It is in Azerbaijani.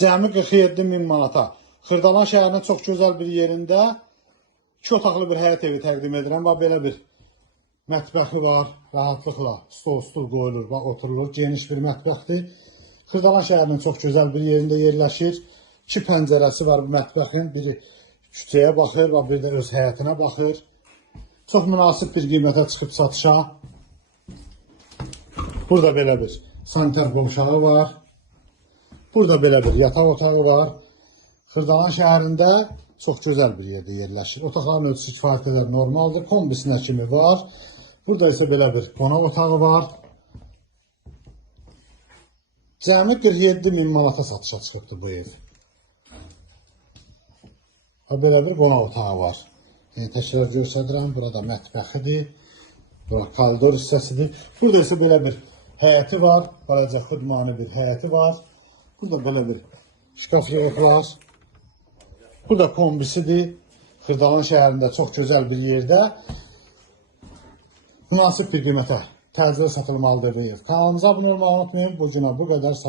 Cəmi 47 min manata. Xırdalan şəhərinin çox gözəl bir yerində 2 otaqlı bir həyət evi təqdim edirəm. Bax, belə bir mətbəxi var. Rahatlıqla stol qoyulur, bax, oturulur. Geniş bir mətbəxdir. Xırdalan şəhərinin çox gözəl bir yerində yerləşir. 2 pəncərəsi var bu mətbəxin. Biri küçəyə baxır, bax, bir də öz həyətinə baxır. Çox münasib bir qiymətə çıxıb satışa. Burada belə bir sanitar qovşağı var. Burada belə bir yataq otağı var. Xırdalan şəhərində çox gözəl bir yerdə yerləşir. Otaqların ölçüsü kifayət qədər normaldır. Kombisinə kimi var. Burada isə belə bir qonaq otağı var. Cəmi 47 min manata satışa çıxıbdır bu ev. Belə bir qonaq otağı var. Təkrar göstərirəm. Burada mətbəxidir. Bura koridor hissəsidir. Burada isə belə bir həyəti var. Balaca xudmani bir həyəti var. Burada belə bir şkaf yığıblar. Burada kombisidir. Xırdalan şəhərində çox gözəl bir yerdə münasib bir qiymətə təcili satılmalıdır bu ev. Kanalımıza abunə olmayı unutmayın. Bu günə bu qədər, sağ olun.